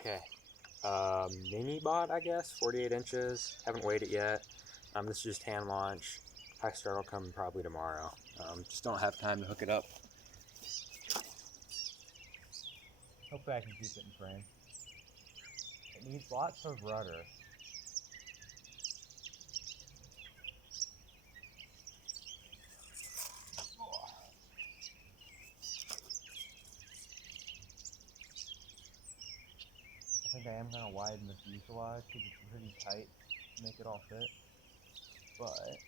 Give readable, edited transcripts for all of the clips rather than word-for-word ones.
Okay. Mini bot, I guess, 48 inches. Haven't weighed it yet. This is just hand launch. High start will come probably tomorrow. Just don't have time to hook it up. Hopefully I can keep it in frame. It needs lots of rudder. I think I am going to widen the fuselage because it's pretty tight to make it all fit. But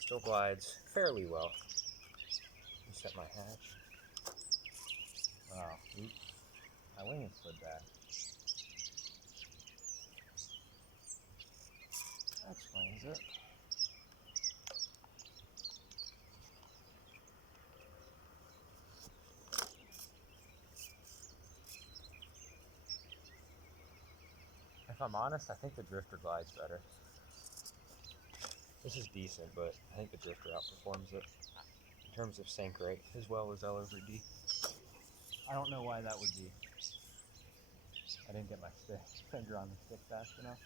Still glides fairly well. Set my hatch. wow, oops, my wing has slid back. That explains it. If I'm honest, I think the drifter glides better. This is decent, but I think the drifter outperforms it in terms of sync rate as well as L over D. I don't know why that would be. I didn't get my finger on the stick fast enough.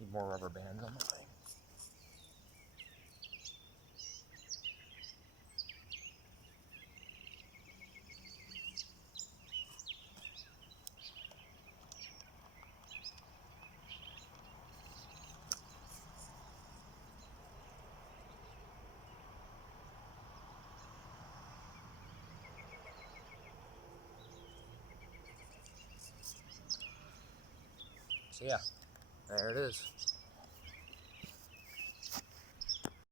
Need more rubber bands on the thing. So yeah, there it is.